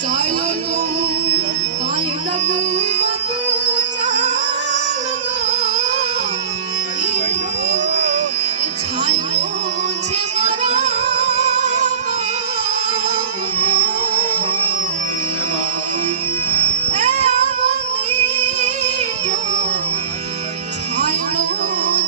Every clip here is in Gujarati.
ચાલો તો કાંઈ ડગું મગું ચાલો એ છાયો છે મારા એ આવો મીઠો છાયો છે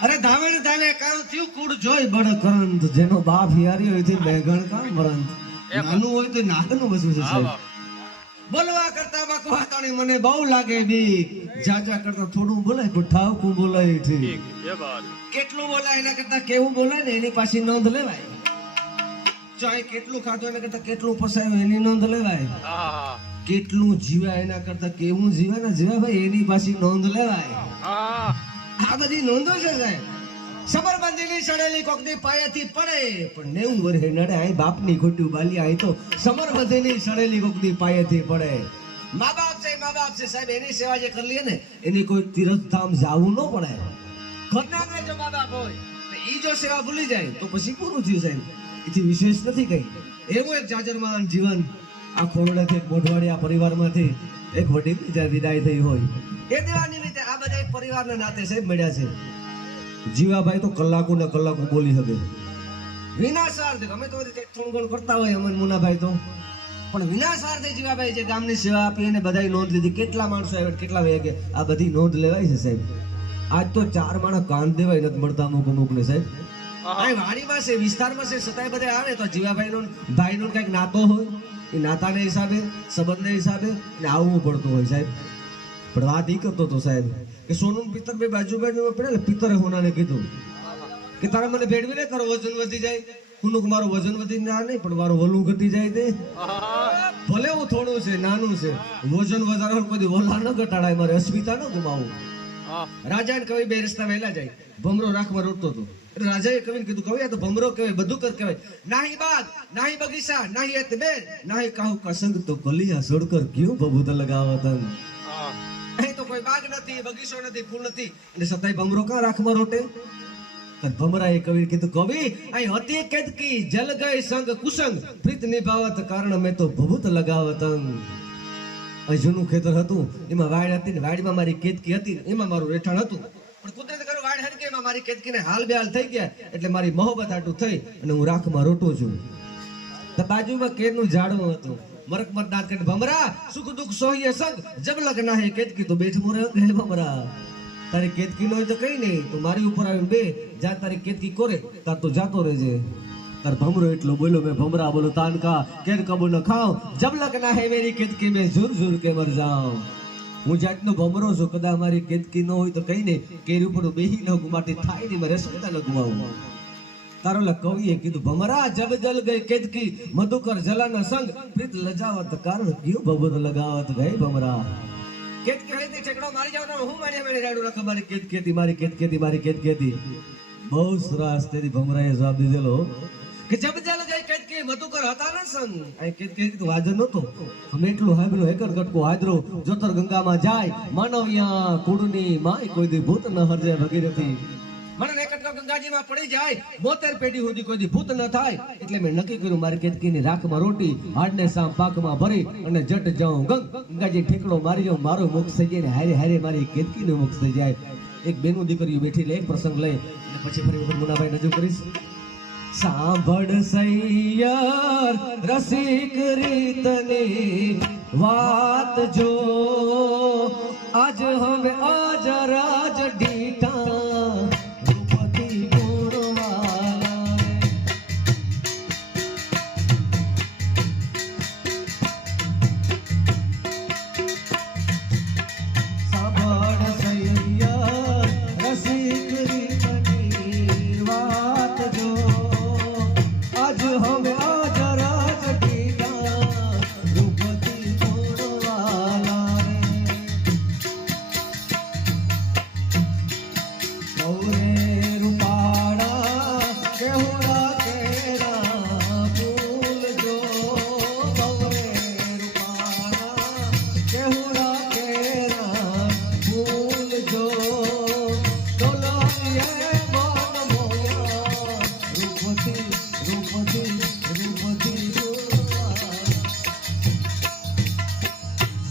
અરે ધાવેણ ધાને કામ થયું કુડ જોઈ બડ કરંત જેનો બાપ યારી હોય તે બેગણ કામ મરંત નાનું હોય તો નાનું બસું છે સાહેબ બોલવા કરતા બકવાતાણી મને બહુ લાગે બી જાજા કરતા થોડું બોલાય પણ ઠાવકું બોલાય ઠીક કેટલું બોલાય એના કરતા કેવું બોલાય ને એની પાછી નોંધ લેવાય ચાહે કેટલું ખાધું એના કરતા કેટલું પસાયું એની નોંધ લેવાય કેટલું જીવાય એના કરતા કેવું જીવાય ને જીવાય ભાઈ એની પાછી નોંધ લેવાય આ બધી નોંધો છે સાહેબ સમરબંધીની સડેલી કોકની પાયેથી પડે પણ 90 વર્ષે નડે આઈ બાપની ખોટું બાલી આઈ તો સમરબંધીની સડેલી કોકની પાયેથી પડે મા બાપ છે સાહેબ એની સેવા જે કરી લે ને એની કોઈ તીર્થધામ જાવું ન પડે ઘરના આપણે જો મા બાપ હોય ઈ જો સેવા ભૂલી જાય તો પછી પૂરું થયું સાહેબ એથી વિશેષ નથી કઈ એવું એક જાજરમાન જીવન આ ખોરડાથી મોઢવાડિયા પરિવારમાંથી એક વડીલ જ્યાં વિદાય થઈ હોય એ દેવાની રીતે આ બધા એક પરિવારના નાતે સાહેબ મળ્યા છે જીવાભાઈ તો કલાકો ને કલાકો બોલી શકે વિનાશાર્થે અમે તો થોડું ઘણું કરતા હોય અમન મુનાભાઈ તો પણ વિનાશાર્થે જીવાભાઈ જે ગામની સેવા આપી એને બધાય નોંધ લીધી કેટલા માણસો આવ્યા કેટલા વાગે આ બધી નોંધ લેવાય છે સાહેબ આજ તો 4 માણસ કાન દેવાય નથી મળતા અમુક ને સાહેબ આ વાડીમાં છે વિસ્તારમાં છે છતાંય બધા આવે તો જીવાભાઈનો ભાઈનો કઈક નાતો હોય એ નાતાના હિસાબે સંબંધના હિસાબે ને આવવું પડતું હોય સાહેબ પણ વાત ઈ કરતો હતો સાહેબ કે સોનું પિત્તર બે બાજુ પડે ને પિત્તરે હોનાને કીધું કે તારા મને ભેળવી ને તારો વજન વધી જાય હું મારું વજન વધી ના નહીં પણ મારું વલું ઘટી જાય તે ભલે હું થોડું છે નાનું છે વજન વધારવા કોઈ વલા ન ઘટાડાય મારે અસ્મિતા ન ગુમાવું રાજા ને કવિ બે રસ્તા વહેલા જાય ભમરો રાખમાં રોટતો હતો રાજાએ કવિને કીધું કવિ આ તો ભમરો કહેવાય બધું કર કહેવાય નાહી બાગ નાહી બગીચા નાહી એતબેર નાહી કાહુ કસંગ તો કલિયા છોડકર ક્યું બબૂત લગાવતન અહીં તો કોઈ બાગ નથી બગીચો નથી ફૂલ નથી એટલે સતાય ભમરો કા રાખમાં રોટે ભમરાએ કવિ કીધું કવિ અહીં હતી કેદકી જલ ગઈ સંગ કુસંગ પ્રીત નિભાવત કારણ મેં તો બબૂત લગાવતન અહીં જૂનું ખેતર હતું એમાં વાડ હતી ને વાડમાં મારી કેદકી હતી એમાં મારું રહેઠાણ હતું પણ કુદરત કરું વાડ હરકેમાં મારી કેદકીને હાલ બેહાલ થઈ ગયા એટલે મારી મોહબત આટું થઈ અને હું રાખમાં રોટું છું તો બાજુમાં કેરનું ઝાડવું હતું મરક મત દાંત કરીને ભમરા સુખ દુઃખ સોહીએ સંગ જબ લગ્ન હે કેદકી તો બેઠ મોરે હે ભમરા તારી કેદકી નો તો કઈ નહીં તો મારી ઉપર આવીને બે જા તારી કેદકી કોરે તાર તો જાતો રહેજે તાર ભમરો એટલો બોલ્યો મેં ભમરા બોલો તાનકા કેર કબો ન ખાવ જબ લગ્ન હે મેરી કેદકી મેં ઝુર ઝુર કે મર જાઉં હું જાતનો ભમરો છું કદા મારી કેદકી ન હોય તો કઈ નહીં કેર ઉપર બેહી ન ગુમાતી થાય નહીં મારે રસકતા ન ગુમાવું તારો કવિએ કીધું ભમરા જબ જલ ગઈ કેદકી મધુકર જલાના સંગ પ્રીત લજાવત કારણ ક્યું બબૂત લગાવત ગઈ ભમરા કેદકી હળીથી ઠેકડો મારી જાવ તો હું મારી મેળે રાડું રાખો મારી કેદકી મારી કેદકી બહુ સરસ તેરી ભમરાએ જવાબ દીધેલો કે જબ જલ ગઈ કેદકી મધુકર હતા ને સંગ આ કેદકી તો હાજર નતો અમે એટલું હાંભળ્યું એકર ગટકો હાજરો જોતર ગંગામાં જાય માનવિયા કુડની માય કોઈ દી ભૂત ન હરજે ભગીરથી મને એકટકો ગંગાજીમાં પડી જાય 72 પેઢી સુધી કોઈ દી ભૂત ન થાય એટલે મેં નક્કી કર્યું મારી કેદકીની રાખમાં રોટી હાડને સામ પાકમાં ભરી અને જટ જાઉં ગંગાજી ઠેકડો મારી જાઉં મારો મોક્ષ થઈ જાય ને હારે હારે મારી કેદકીનો મોક્ષ થઈ જાય એક બેનું દીકરીઓ બેઠી લે એક પ્રસંગ લઈ અને પછી ફરી વખત મુનાભાઈ રજૂ કરીશ સાંભળ સૈયર રસિક રીતની વાત જો આજ હવે આજ રાજ ડીઠા હવે આજ રાજ કેહુડા કેરા ફૂલ જો બવરે રૂપાળા કેહુડા કેરા ફૂલ જો ડોલાવીએ મન મોયા રૂપથી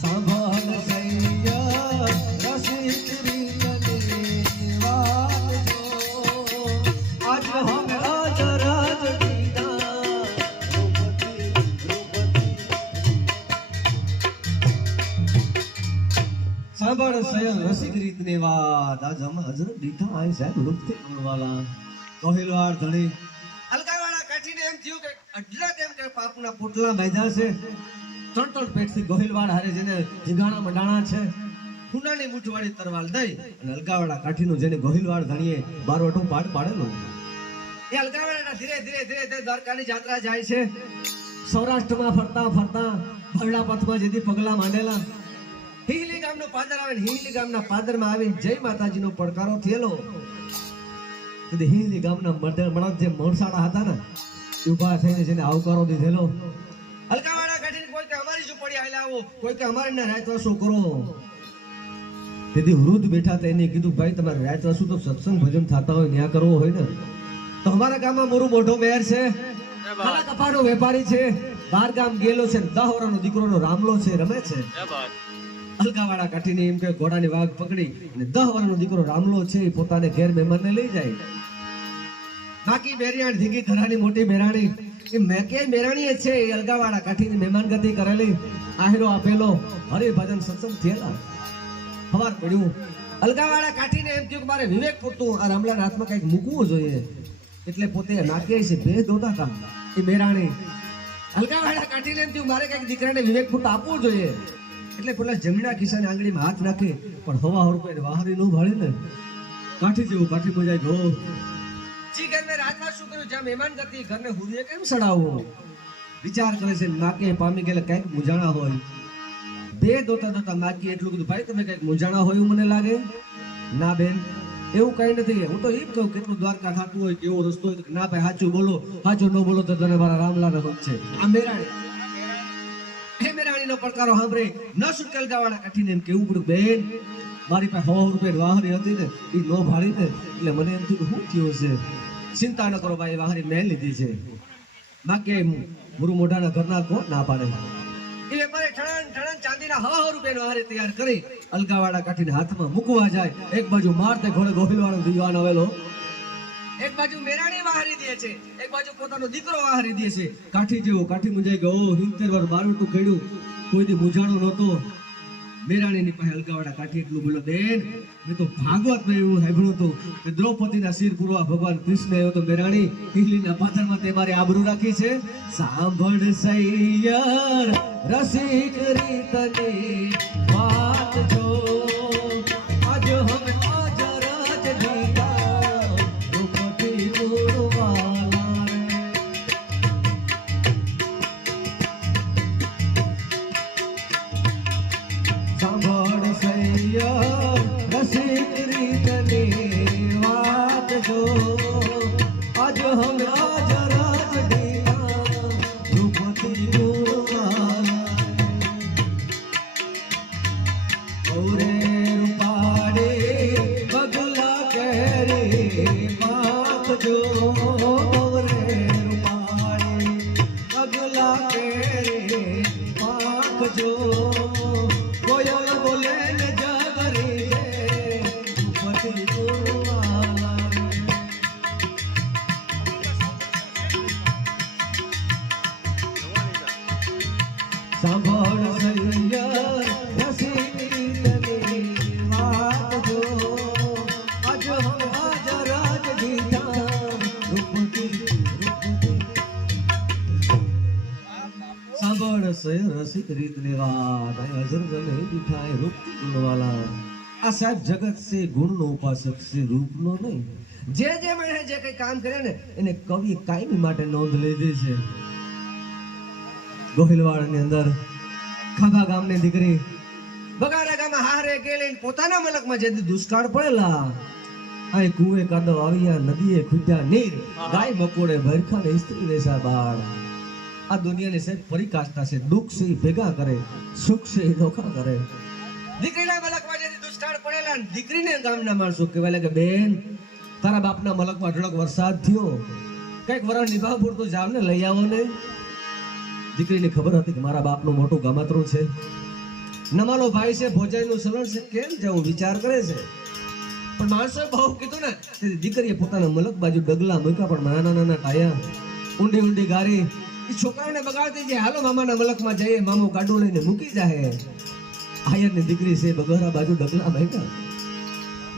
સાંભળ સૈયા રસિક રીતની વાત જો આજ હમે અજરાજ દીના રૂપથી સાંભળ સૈયા રસિક રીતની વાત આજ હમે અજરાજ દીઠા આય સાહેબ રૂપથી બોલવાલા કોહિલવાડ ધણી અલકાવાળા કાઠીને એમ થયું કે અડલા તેમ કે પાપના પોટલા બાંધ્યા છે ત્રણ પેટથી ગોહિલવાડ હારે જેને જીગાણા મંડાણા છે ખૂનાની મૂઠવાળી તરવાલ દઈ અને અલકાવાળા કાઠીનું જેને ગોહિલવાડ ધણીએ બારવટું પાડ પાડેલું એ અલકાવાળાના ધીરે ધીરે દ્વારકાની જાત્રા જાય છે સૌરાષ્ટ્રમાં ફરતા ભરડા પથમાં જેથી પગલા માંડેલા હિંગલી ગામનો પાદર આવે હિંગલી ગામના પાદરમાં આવી જય માતાજીનો પડકારો થયેલો હિંગલી ગામના મળદ જે મોણસાળા હતા ને ઉભા થઈને જેને આવકારો દીધેલો અલકાવાળા કાઢીને કોઈ કે અમારી ઝૂંપડી આવેલા આવો કોઈ કે અમારે ને રાતવાસો કરો તેથી વૃદ્ધ બેઠા હતા એને કીધું ભાઈ તમારે રાતવાસુ તો સત્સંગ ભજન થતા હોય ન્યા કરવો હોય ને તો અમારા ગામમાં મોરું મોઢો મેર છે કાલા કપાળનો વેપારી છે બાર ગામ ગયેલો છે 10 વર્ષનો દીકરોનો રામલો છે રમે છે અલકાવાળા કાઠીને એમ કે ઘોડાની વાઘ પકડી અને 10 વર્ષનો દીકરો રામલો છે એ પોતાને ઘેર મહેમાનને લઈ જાય બાકી બેરિયાણ ધીંગી ઘરાની મોટી બેરાણી એ મેકે બેરાણી છે એ અલકાવાળા કાઠીની મહેમાનગતિ કરેલી આહેરો આપેલો હરે ભજન સત્સંગ થયેલા ખબર પડ્યું અલકાવાળા કાઠીને એમ થયું કે મારે વિવેક પૂરતું આ રામલાના હાથમાં કંઈક મૂકવું જોઈએ એટલે પોતે નાકે છે બે દોતા કામ એ બેરાણી અલકાવાળા કાઠીને એમ થયું મારે કંઈક દીકરાને વિવેક પૂરતું આપવું જોઈએ એટલે પેલા જમણા ખિસ્સાની આંગળીમાં હાથ નાખે પણ હવા રૂપિયા વાહરી નું ભાળે ને કાઠી જેવું કાઠી મજાય ગો જી ઘરને રાતમાં શું કર્યું જ્યાં મહેમાન ગતિ ઘરને હુરીએ કેમ સડાવવો વિચાર કરે છે નાકે પામી ગયેલા કંઈક મુજાણા હોય બે દોતા નાકી એટલું કીધું ભાઈ તમે કંઈક મુજાણા હોય એવું મને લાગે ના બેન એવું કઈ નથી હું તો એમ કહું કેટલું દ્વારકા ખાતું હોય કેવો રસ્તો હોય ના ભાઈ સાચું બોલો સાચું ન બોલો તો તને મારા રામલાના ભક્ત છે આ મેરાણી નો પડકારો સાંભળે ન સુટકેલ ગાવાળા કાઠીને એમ કેવું પડ્યું બેન મારી પાસે 100 રૂપિયા વાહરી હતી ને એ નો ભાળી ને એટલે મને એમ થયું શું થયું છે ચિંતા ન કરો ભાઈ વાહરી મેં લીધી છે બાકી મુરુ મોઢાના ઘરના કોણ ના પાડે એ વેપારી ઠણણ ચાંદીના 100 રૂપિયાનો વાહરી તૈયાર કરી અલકાવાળા કાઠીને હાથમાં મૂકવા જાય એક બાજુ મારતે ઘોડે ગોહિલવાળો દીવાન આવેલો એક બાજુ મેરાણી વાહરી દે છે એક બાજુ પોતાનો દીકરો વાહરી દે છે કાઠી જેવો કાઠી મુંજાઈ ગયો 70 વાર બારવટું કર્યું કોઈ દી મુજાણો નહોતો મેરાણીની પાસે અલકાવાળા કાઠી એટલું બોલો બેન મેં તો ભાગવતમાં એવું સાંભળ્યું હતું કે દ્રૌપદીના શિર પૂરવા ભગવાન કૃષ્ણ આવ્યો તો મેરાણી હિંગલીના પાથરમાં તે મારી આબરૂ રાખી છે સાંભળ સૈયર રસિક રીતની વાત જો આજ હમે અજરાજ દીધા રૂપથી ગુરુવાલા સાંભળ સૈયર રસિક રીતની વાત જો આજ હમે અજરાજ દીધા રૂપથી ગુરુવાલા ઓરે રૂપાડે બગલા કેરી બાપ જો ઓરે રૂપાડે બગલા કેરી બાપ જો કોયલ બોલે ને જગરી રે ઉપતિ ગુરુવાલા સાંભળ સૈયર રસિક રીતની વાત જો આજ હમ અજરાજ દીધા રૂપથી સાંભળ સૈયર રસિક રીતની વાત અજરાજ દીધા રૂપથી ગુણવાલા આ સાહેબ જગત છે ગુણનો ઉપાસક છે રૂપનો નહીં જે મને જે કઈ કામ કરે ને એને કવિ કાયમી માટે નોંધ લીધી છે ગોહિલવાડની અંદર ખાબા ગામની દીકરી બગારા ગામમાં હારે ગયેલી પોતાના મલકમાં જે દુષ્કાળ પડેલા આય કુએ કાદવ આવ્યા નદીએ ખૂટ્યા નીર ગાય મકોડે ભરખા ને સ્ત્રી વેસા બાળ આ દુનિયાની સાહેબ પરિકાષ્ઠા છે દુઃખ છે ઈ ભેગા કરે સુખ છે ઈ નોખા કરે દીકરીના મલકમાં જેથી દુષ્કાળ પડેલા ને દીકરીને ગામના માણસો કહેવા લાગે બેન તારા બાપના મલકમાં અઢળક વરસાદ થયો કઈક વરણ નિભાવ પૂરતું જાવ ને લઈ આવો ને દીકરીને ખબર હતી કે મારા બાપનું મોટું ગામતરું છે નમાલો ભાઈ છે ભોજાઈનું સલણ છે કેમ જવું વિચાર કરે છે પણ માણસોએ બહુ કીધું ને તેથી દીકરીએ પોતાના મલક બાજુ ડગલા મૂક્યા પણ નાના નાના ટાયા ઊંડી ઊંડી ગારી એ છોકરાઓને બગાડતી જાય હાલો મામાના મલકમાં જઈએ મામો કાડું લઈને મૂકી જાય આયરની દીકરી છે બગોરા બાજુ ડગલા મૂક્યા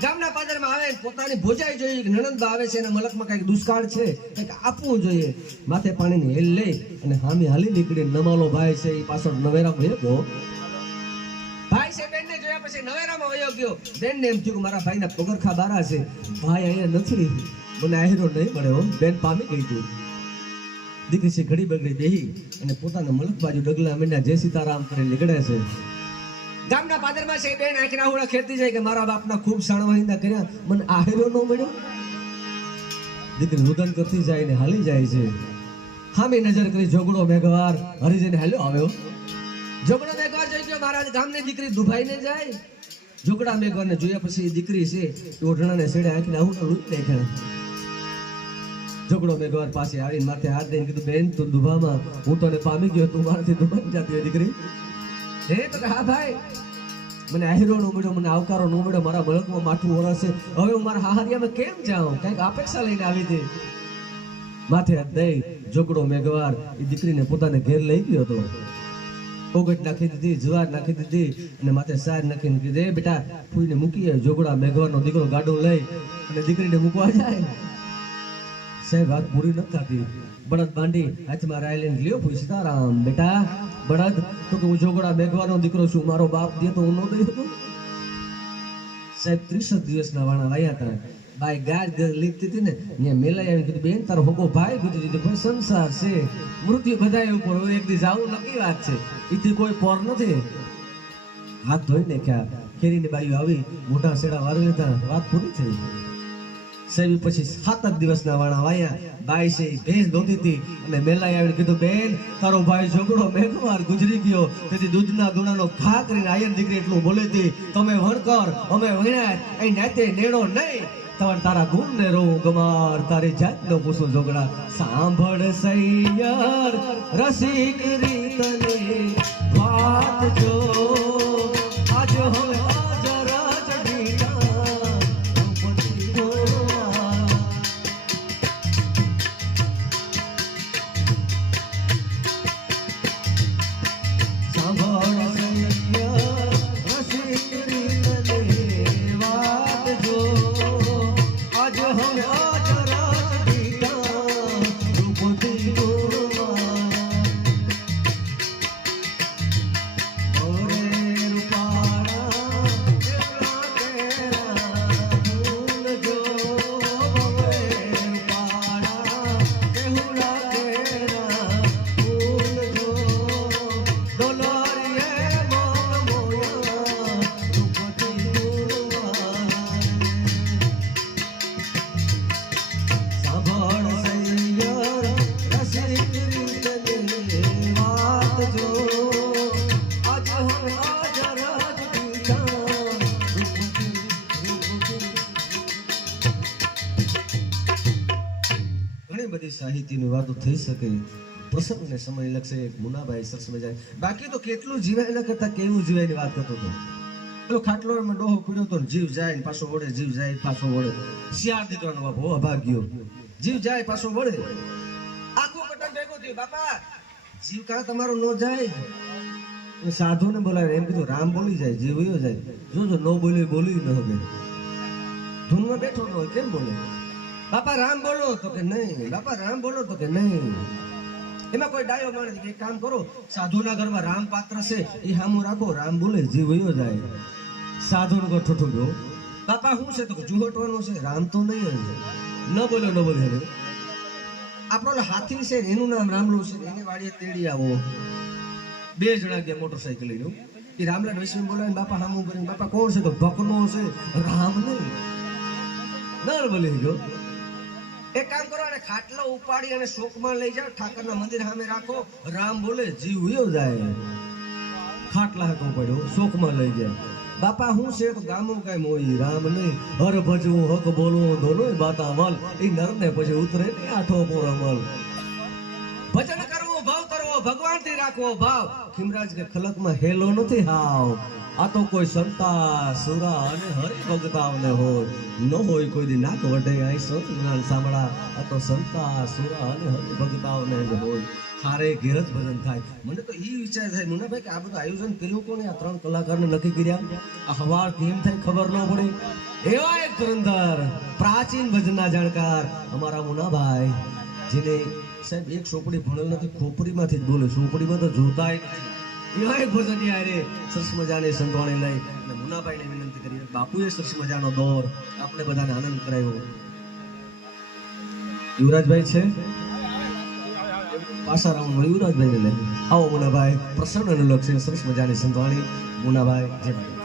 ગામના પાદરમાં આવે પોતાની ભોજાઈ જોઈએ કે નણંદબા આવે છે એના મલકમાં કઈક દુષ્કાળ છે કઈક આપવું જોઈએ માથે પાણીની હેલ લઈ અને હામી હાલી નીકળી નમાલો ભાઈ છે એ પાછળ નવેરા વયો ગયો ભાઈ છે બેનને જોયા પછી નવેરામાં વયો ગયો બેનને એમ થયું કે મારા ભાઈના પગરખા બારા છે ભાઈ અહીંયા નથી મને આહેરો નહીં મળે હો બેન પામી ગઈ હતી દીકરી છે ઘડી બગડી બેહી અને પોતાના મલક બાજુ ડગલા મીંડા જય સીતારામ કરીને નીકળે છે ગામના પાદરમાં છે બેન આંખના આહુડા ખેતી જાય કે મારા બાપના ખૂબ સાણવાહિંદા કર્યા મને આહેરો ન મળ્યો દીકરી રુદન કરતી જાય ને હાલી જાય છે હામી નજર કરી જોગડો મેઘવાર હરીજને હાલ્યો આવ્યો જોગડો મેઘવાર જોઈ ગયો મહારાજ ગામની દીકરી દુભાઈને જાય જોગડા મેઘવારને જોયા પછી દીકરી છે ઓઢણાને સેડે આંખના આહુડા લૂંટ નાખ્યા જોગડો મેઘવાર પાસે આવીને માથે હાથ દઈને કીધું બેન તું દુભામાં હું તને પામી ગયો તું મારાથી દુભાઈ જતી હોય દીકરી હે તો હા ભાઈ મને આહીરો નો મળ્યો મને આવકારો નો મળ્યો મારા મલકમાં માથું ઓરસે હવે હું મારા હાહરિયામાં કેમ જાઉં કઈક અપેક્ષા લઈને આવી હતી માથે હાથ દઈ જોગડો મેઘવાર એ દીકરીને પોતાને ઘેર લઈ ગયો હતો ઓગટ નાખી દીધી જુવાર નાખી દીધી અને માથે સાર નાખીને કીધે બેટા ફૂઈને મૂકીએ જોગડા મેઘવારનો દીકરો ગાડું લઈ અને દીકરીને મૂકવા જાય સાહેબ વાત પૂરી ન થતી બળદ બાંધી હાથમાં રાય લઈને લ્યો ફૂઈ સીતારામ બેટા બળદ તો કે હું જોગડા મેઘવાનો દીકરો છું મારો બાપ દે તો હું ન દઈ હતો સાહેબ 30 દિવસના વાણા વાયા હતા બાઈ ગાડ લીધતી હતી ને ત્યાં મેલાઈ આવીને કીધું બેન તારો હોગો ભાઈ કીધું દીધું ભાઈ સંસાર છે મૃત્યુ બધાય ઉપર હોય એક દી જાવું નક્કી વાત છે એથી કોઈ પોર નથી હાથ ધોઈ નાખ્યા કેરીની બાઈઓ આવી મોટા સેડા વારવી હતા વાત પૂરી થઈ સાહેબ પછી 7 દિવસના વાણા વાયા બાઈ છે ભેંસ દોતી હતી અને મેલાઈ આવીને કીધું બેન તારો ભાઈ છોકરો મેઘવાર ગુજરી ગયો તેથી દૂધના દોણાનો ઘા કરીને આયર દીકરી એટલું બોલે હતી તમે વણકર અમે વણ્યા અહીં નાતે નેડો નહીં તવણ તારા ગુણ ને રો ગમાર તારી જાતનો પૂછો જોગડા સાંભળ સૈયર રસિક રીતને વાત જો આજ હવે સાહિત્યની વાતો થઈ શકે પ્રસંગને સમય લગશે મુનાભાઈ સરસ મજા બાકી તો કેટલું જીવાય ન કરતા કેવું જીવાયની વાત કરતો હતો પેલો ખાટલોમાં ડોહો પીડ્યો તો જીવ જાય ને પાછો વળે જીવ જાય પાછો વળે શિયાળ દીકરાનો બાપો અભાગ્યો જીવ જાય પાછો વળે આખું કટક ભેગું થયું બાપા જીવ કાં તમારો ન જાય સાધુને બોલાવે એમ કીધું રામ બોલી જાય જીવ વયો જાય જોજો ન બોલ્યો બોલ્યું ન હવે ધૂનમાં બેઠો ન હોય કેમ બોલે બાપા રામ બોલો તો કે નહીં બાપા રામ બોલો તો કે નહીં એમાં કોઈ ડાયો માણસ કે કામ કરો સાધુના ઘરમાં રામ પાત્ર છે એ હામું રાખો રામ બોલે જીવ વયો જાય સાધુનો ઘર ઠઠો ગયો બાપા શું છે તો કે જુહટવાનો છે રામ તો નહીં હોય ન બોલે હવે આપણો હાથી છે એનું નામ રામલું છે એને વાડીએ તેડી આવો 2 જણા ગયા મોટરસાઇકલ લઈને એ રામલાલ વૈષ્ણવ બોલાવીને બાપા હામું કરીને બાપા કોણ છે તો ભકનો છે રામ નહીં નર બલી ગયો. એક કામ કરો, અને ખાટલો ઉપાડી અને શોકમાં લઈ જાઓ, ઠાકરના મંદિર સામે રાખો. રામ બોલે જીવ ઉયો જાય. ખાટલા હકો પડ્યો, શોકમાં લઈ જાય. બાપા હું છે તો ગામો કઈ મોઈ રામ નહીં, હર ભજવું હક બોલવું દોનો બાતા મલ. એ નરને પછી ઉતરે ને આઠો પોરમલ. ભજન કરવો, ભાવ કરવો, ભગવાન થી રાખવો ભાવ. ખીમરાજ કે ખલકમાં હેલો નથી હાવ. આ તો કોઈ સંતા સુરા અને હરિ ભગતાઓને હોય, ન હોય કોઈ દી નાક વઢે આઈ સંત જ્ઞાન સાંભળા. આ તો સંતા સુરા અને હરિ ભગતાઓને જ હોય. હારે ઘેર જ ભજન થાય. મને તો ઈ વિચાર થાય મુનાભાઈ કે આ બધું આયોજન કર્યું કોને? આ 3 કલાકારને નક્કી કર્યા. આ હવાર કેમ થાય ખબર ન પડે. એવા એક ધુરંધર પ્રાચીન ભજનના જાણકાર અમારા મુનાભાઈ, જેને સાહેબ એક ચોપડી ભણેલ નથી, ખોપડીમાંથી જ બોલે. ચોપડીમાં તો જોતાય નથી. એવા એક ભજનિયા રે સરસ મજાની સંતવાણી લઈ અને મુનાભાઈને વિનંતી કરી. બાપુએ સરસ મજાનો દોર આપણે બધાને આનંદ કરાવ્યો. યુવરાજભાઈ છે પાછા રાઉન્ડ યુવરાજભાઈ ને લે આવો. મુનાભાઈ પ્રસન્ન અને લક્ષી સરસ મજાની સંતવાણી. મુનાભાઈ જય ભાઈ.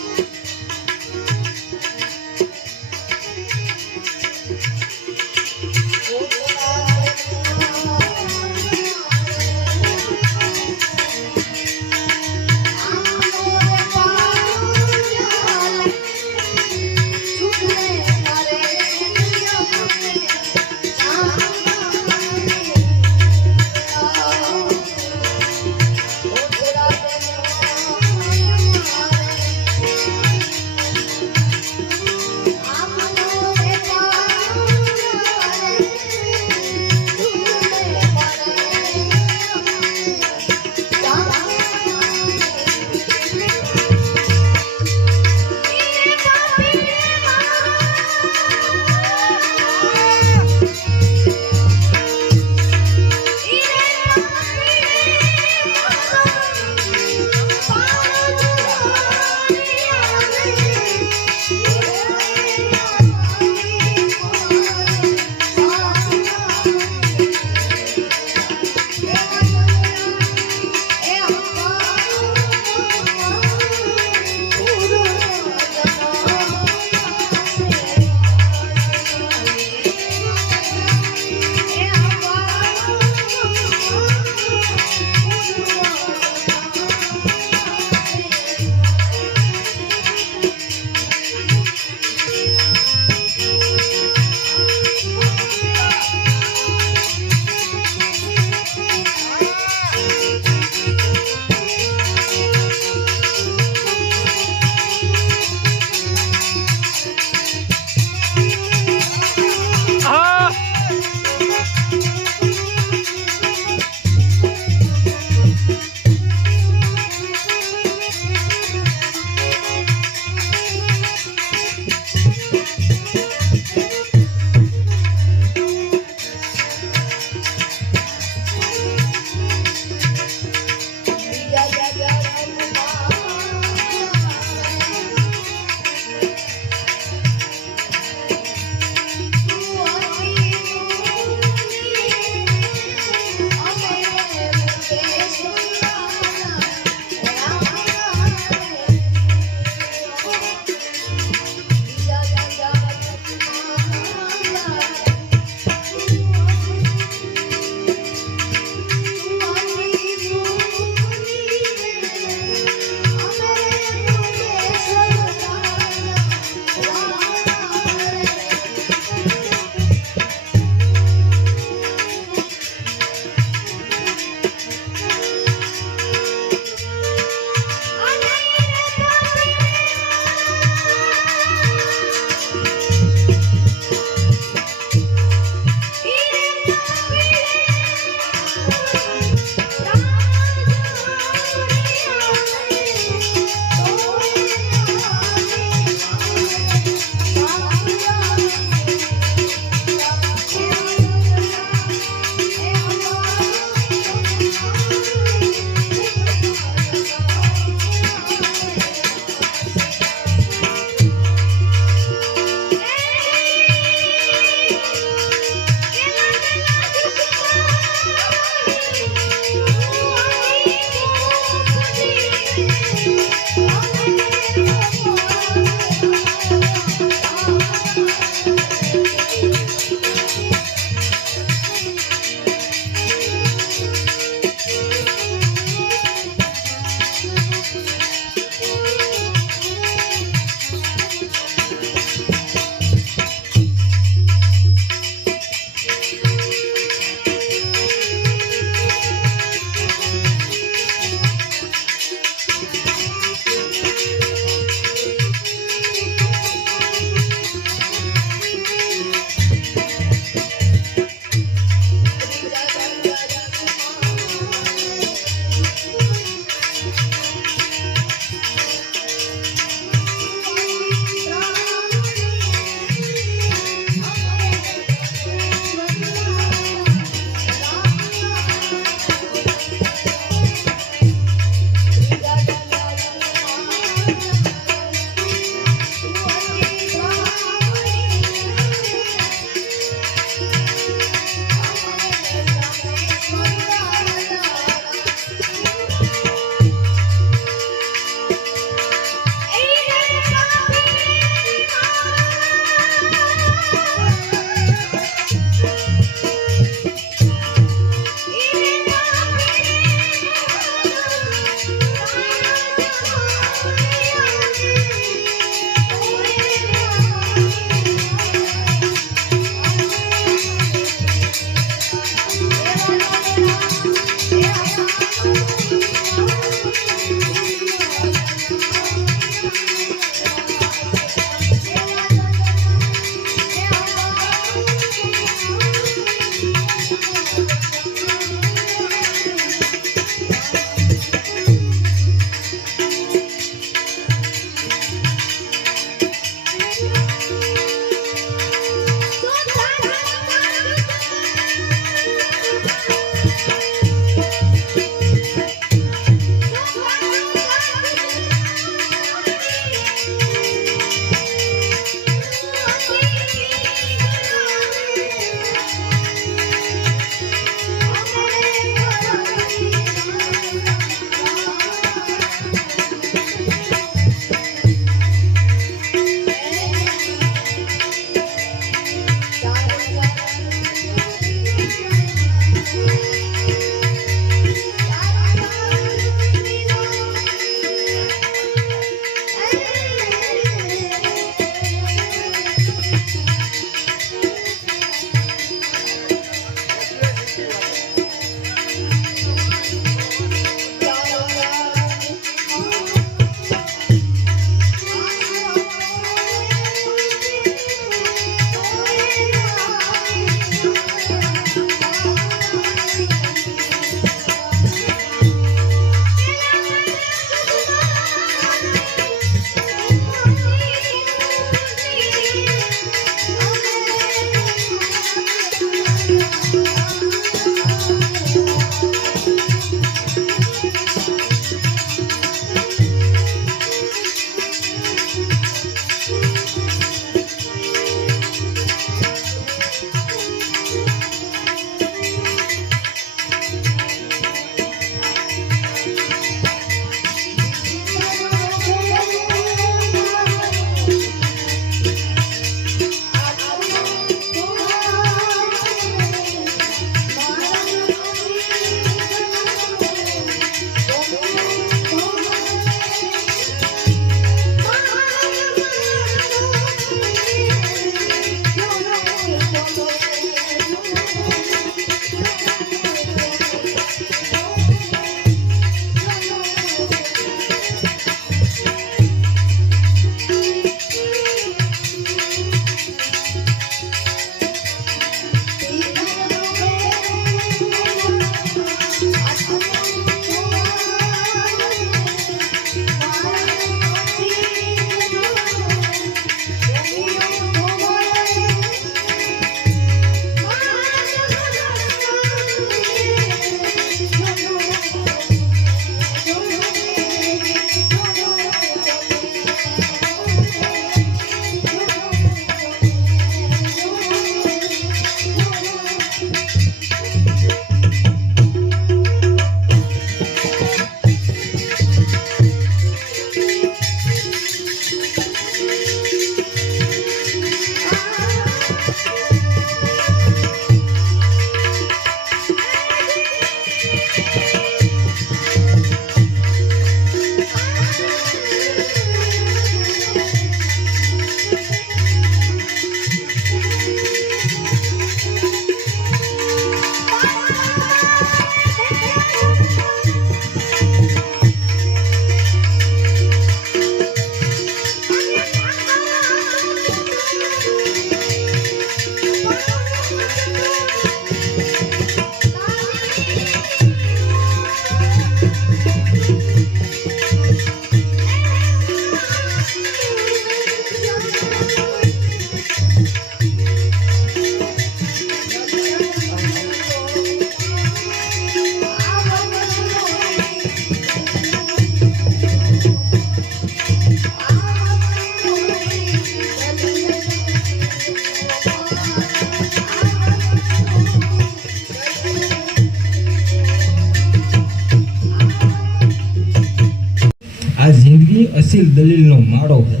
ઈ અસીલ દલીલનો માળો છે.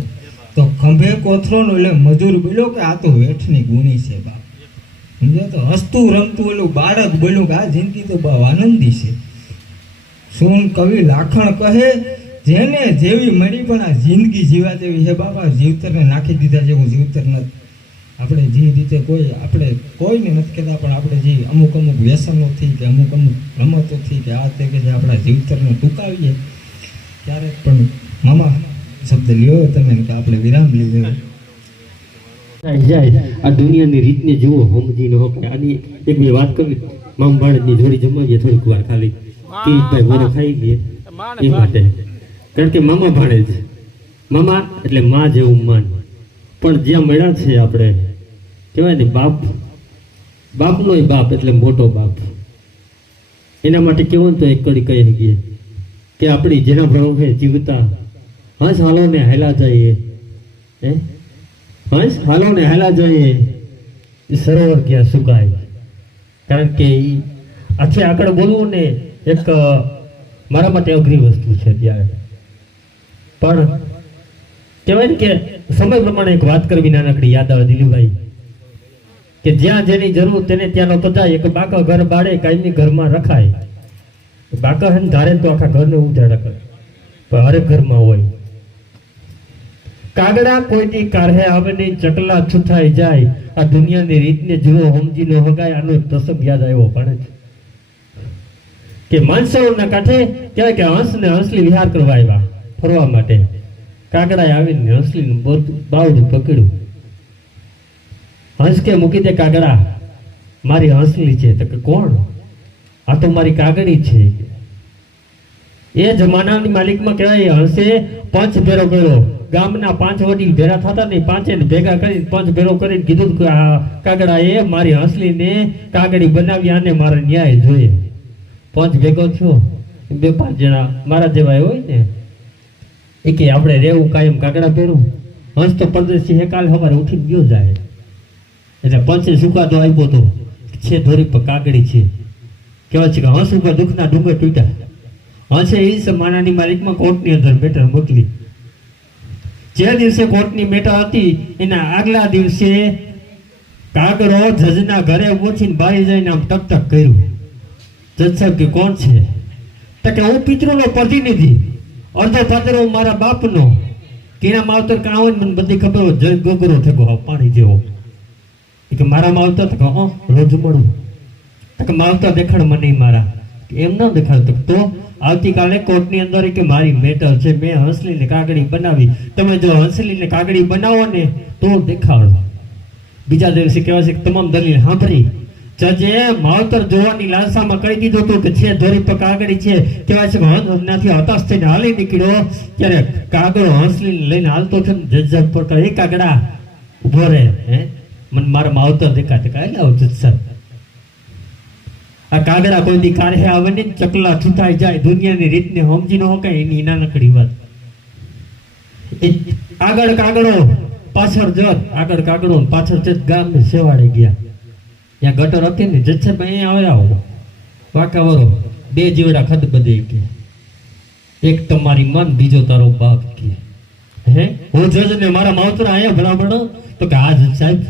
તો ખંભે કોથરોનો એટલે મજૂર બોલ્યો કે આ તો વેઠની ગુણી છે બાપ. સમજ્યા? તો હસતું રમતું ઓલું બાળક બોલ્યું કે આ જિંદગી તો બહુ આનંદી છે. સોન કવિ લાખણ કહે જેને જેવી મળી પણ આ જિંદગી જીવા તેવી હે બાપા. જીવતરને નાખી દીધા જેવું જીવતર નથી. આપણે જે રીતે આપણે કોઈને નથી કહેતા, પણ આપણે જે અમુક વ્યસનોથી કે અમુક રમતોથી કે આ તે કે જે આપણા જીવતરને ટૂંકાવીએ ક્યારેક પણ મામા શબ્દ લ્યો તમે કે આપણે વિરામ લઈએ. જાય આ દુનિયાની રીતને જુઓ, સમજી ન હોય. આની એક બે વાત કરવી, મામ ભાણેજની જોડી જમાવીએ થોડીક વાર ખાલી, કિરીટભાઈ મને ખાઈ ગયે એ માટે. કારણ કે મામા ભાણેજ, મામા એટલે માં જેવું માન. પણ જ્યાં મળ્યા છે આપણે કહેવાય ને બાપનો બાપ એટલે મોટો બાપ. એના માટે કેવું તો એક કડી કહી શકીએ કે આપણી જેના પ્રભુ જીવતા હંસ હાલો ને હાલા જઈએ, હંસ હાલો ને હાલા જઈએ, એ સરોવર ક્યાં સુકાય. કારણ કે આથી આગળ બોલવું ને એક મારા માટે અઘરી વસ્તુ છે ત્યારે. પણ કહેવાય ને કે સમય પ્રમાણે એક વાત કરવી નાનકડી યાદ આવે દિલીપભાઈ, કે જ્યાં જેની જરૂર તેને ત્યાંનો તો જાય. એક બાકા ઘર બાળે કાયમી ઘરમાં રખાય. બાકા હે ધારે તો આખા ઘરને ઉજાડા કરે, પણ હરેક ઘરમાં હોય. કાગડા કોઈની કારહે આવે નહીં, ચકલા છુથાઈ જાય. આ દુનિયાની રીતને જુઓ, સમજી નો હગાય. આનો એક પ્રસંગ યાદ આવ્યો પણ કે માનસરોવરના કાંઠે કહેવાય કે હંસ ને હંસલી વિહાર કરવા આવ્યા ફરવા માટે. કાગડાએ આવીને હંસલીનું બાવડું પકડ્યું. હંસ કે મૂકી દે કાગડા, મારી હંસલી છે. તો કે કોણ? આ તો મારી કાગડી છે. એ જમાનાની માલિકમાં કહેવાય હંસે પંચ ભેરો કર્યો. ગામના 5 વડીલ ભેરા થતા ને 5 ભેગા કરી 5 ભેરો કરીને કીધું કે આ કાગડાએ મારી હંસલીને કાગડી બનાવી, આને મારે ન્યાય જોઈએ. 5 ભેગો થયો, 2-5 જણા મારા જેવા હોય ને એ કે આપણે રેવું કાયમ કાગડા પહેરું. હંસ તો પરદેશી હે, કાલ સવારે ઉઠીને ગયો જાય. એટલે પંચે સુકાદો આપ્યો તો છે ધોરી પર કાગડી છે. કહેવાય છે કે હંસ ઉપર દુઃખના ડુંગર તૂટ્યા. હંસે એ માનાની માલિકમાં કોર્ટની અંદર મેટર મોકલી. જે દિવસે કોર્ટની મેટર હતી એના આગલા દિવસે કાગડો જજના ઘરે પહોંચીને બારી જઈને આમ ટક ટક કર્યું. જજ સાહેબ કે કોણ છે? તો કે હું પિતૃનો પ્રતિનિધિ, અડધો પાત્ર હું મારા બાપનો. કેના માવતર કાં હોય મને બધી ખબર હોય, જય ગોગરો ઠેકો પાણી જેવો. કે મારા માવતર તો રોજ મળું. તો કે માવતર દેખાડ મને મારા. એમ ન દેખાડ તો આવતીકાલે કોર્ટની અંદર કે મારી મેટર છે, મેં હંસલીને કાગડી બનાવી. તમે જો હંસલીને કાગડી બનાવો ને તો દેખાડો. બીજા દિવસે કહેવાય છે કે તમામ દલીલ સાંભળી જજે માવતર જોવાની લાલસામાં કહી દીધું હતું કે છે ધોરી પર કાગડી છે. કહેવાય છે કે હંસનાથી હતાશ થઈને હાલી નીકળ્યો ત્યારે કાગડો હંસલીને લઈને હાલતો છે. જજ પર કહે કાગડા ઉભો રહે, મને મારા માવતર દેખાતે કાલે આવો જજ સાહેબ. આ કાગડા કોઈ દી કારહે આવે ને ચકલા છૂટાઈ જાય. દુનિયાની રીતને સમજી ન હોય એની નાનકડી વાત. આગળ કાગડો પાછળ જત, આગળ કાગડો પાછળ જત ગામ સેવાડે ગયા. ત્યાં ગટર હતી ને જજ સાહેબ અહીંયા આવ્યા વાંકાવરો 2 જીવડા ખદ બધે કે એક તમારી મન બીજો તારો બાપ કે હું જજ ને મારા માવતર અહીંયા ભલામણો તો કે આ જજ સાહેબ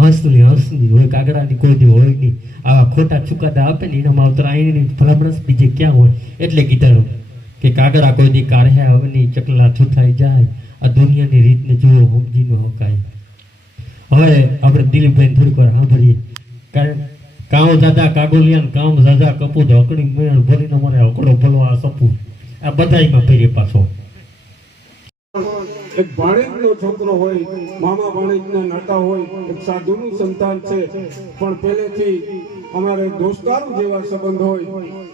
હંસની હોય, કાગડાની કોઈ દી હોય નહીં. આવા ખોટા ચુકાદા આપે ને એના માવતર આવીને ભલામણ બીજે ક્યાં હોય. એટલે કીધું કે કાગડા કોઈ દી કારહે આવે નહીં, ચકલા છૂટાઈ જાય. આ દુનિયાની રીતને જુઓ, સમજી ન હકાય. હવે આપણે દિલીપભાઈ થોડીક વાર સાંભળીએ. કામ દાદા કાગોલિયાન કામ દાદા કપૂત હકડી મેળ ભરીને મને હકડો ભલો આ સપૂત આ બધાયમાં ફેરે પાછો. એક ભાણેજનો છોકરો હોય, મામા ભાણેજના નાતા હોય, એક સાધુનું સંતાન છે, પણ પહેલેથી અમારે દોસ્તારો જેવા સંબંધ હોય.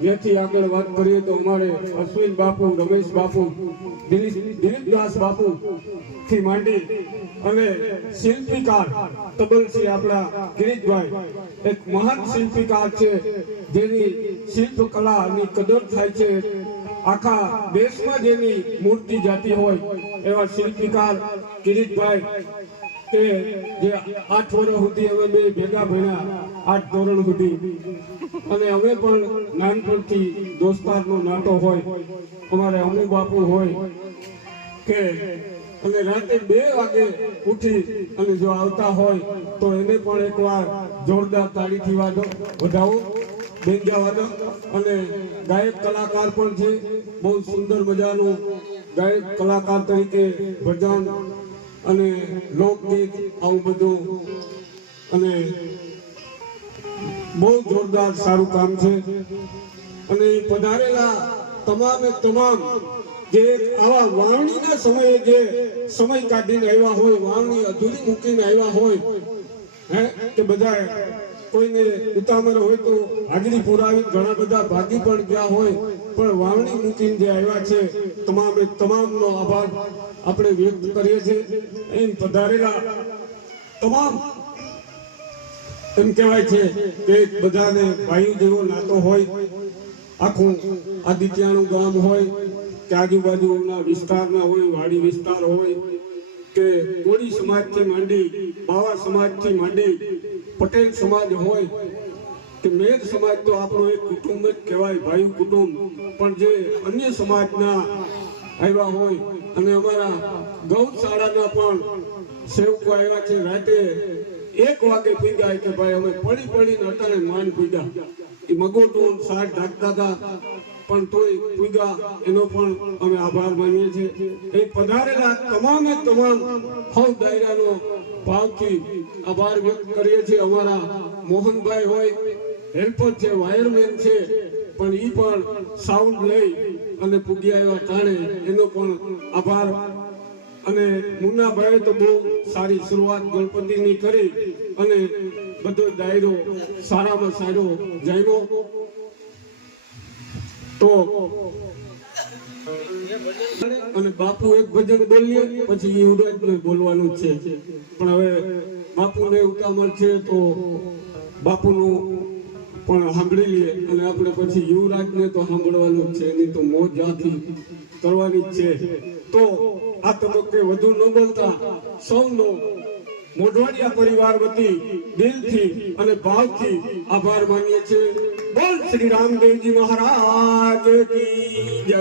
જેથી આગળ વાત કરીએ તો અમારે અશ્વિન બાપુ, રમેશ બાપુ, દિલીપદાસ બાપુ થી માંડી અને શિલ્પીકાર તબલસી આપણા કિરીટભાઈ એક મહાન શિલ્પીકાર છે, જેની શિલ્પ કલાની કદર થાય છે. આખા દેશમાં જેની મૂર્તિ જાતી હોય એવા શિલ્પીકાર કિરીટભાઈ કે જે 8 વર્ષ સુધી અમે બે ભેગા ભણ્યા, 8 ધોરણ સુધી, અને અમે પણ નાનપણથી દોસ્તારનો નાતો હોય. અમારે અમુ બાપુ હોય કે અને રાતે 2 વાગે ઉઠી અને જો આવતા હોય તો એને પણ એકવાર જોરદાર તાળીથી વધાવો બેંજા વાદો. અને ગાયક કલાકાર પણ છે, બહુ સુંદર મજાનું ગાયક કલાકાર તરીકે ભજન અને લોકગીત આવું બધું અને બહુ જોરદાર સારું કામ છે. અને પધારેલા તમામે તમામ જે આવા વાવણીના સમયે જે સમય કાઢીને આવ્યા હોય, વાવણી અધૂરી મૂકીને આવ્યા હોય, કે બધા કોઈને ઉતામળ હોય તો હાજરી પુરાવી, ઘણા બધા ભાગી પણ ગયા હોય, પણ વાવણી મૂકીને જે આવ્યા છે તમામે તમામનો આભાર આપણે વ્યક્ત કરીએ છીએ. અહીં પધારેલા તમામ એમ કહેવાય છે કે બધાને ભાઈ જેવો નાતો હોય, આખું આદિત્યાનું ગામ હોય કે આજુબાજુના વિસ્તારના હોય, વાડી વિસ્તાર હોય કે કોળી સમાજથી માંડી, બાવા સમાજથી માંડી, પટેલ સમાજ હોય કે મેઘ સમાજ તો આપણો એક કુટુંબ જ કહેવાય, ભાઈ કુટુંબ. પણ જે અન્ય સમાજના આવ્યા હોય અને અમારા ગૌશાળાના પણ સેવકો આવ્યા છે, રાતે 1 વાગે પીગ્યા કે ભાઈ અમે પડીને અટાણે માન પીગ્યા, એ મગોટું સાર ઢાંકતા હતા પણ તોય પીગ્યા, એનો પણ અમે આભાર માનીએ છીએ. એ પધારેલા તમામે તમામ હવ દાયરાનો ભાવથી આભાર વ્યક્ત કરીએ છીએ. અમારા મોહનભાઈ હોય, હેલ્પર છે, વાયરમેન છે, પણ એ પણ સાઉન્ડ લઈ અને પૂગી આવ્યા ટાણે, એનો પણ આભાર. અને મુન્નાભાઈએ તો બહુ સારી શરૂઆત ગણપતિની કરી અને બધો દાયરો સારામાં સારો જામ્યો. તો અને બાપુ એક ભજન બોલીએ પછી યુવરાજને બોલવાનું છે, પણ હવે બાપુને ઉતામળ છે તો બાપુનું પણ સાંભળી લઈએ અને આપણે પછી યુવરાજને તો સાંભળવાનું જ છે, એની તો મોજ આખી કરવાની જ છે. તો આ તબક્કે વધુ ન બોલતા સૌનો મોઢવાડિયા પરિવાર વતી દિલથી અને ભાવથી આભાર માનીએ છીએ. બોલ શ્રી રામદેવજી મહારાજ કી જય.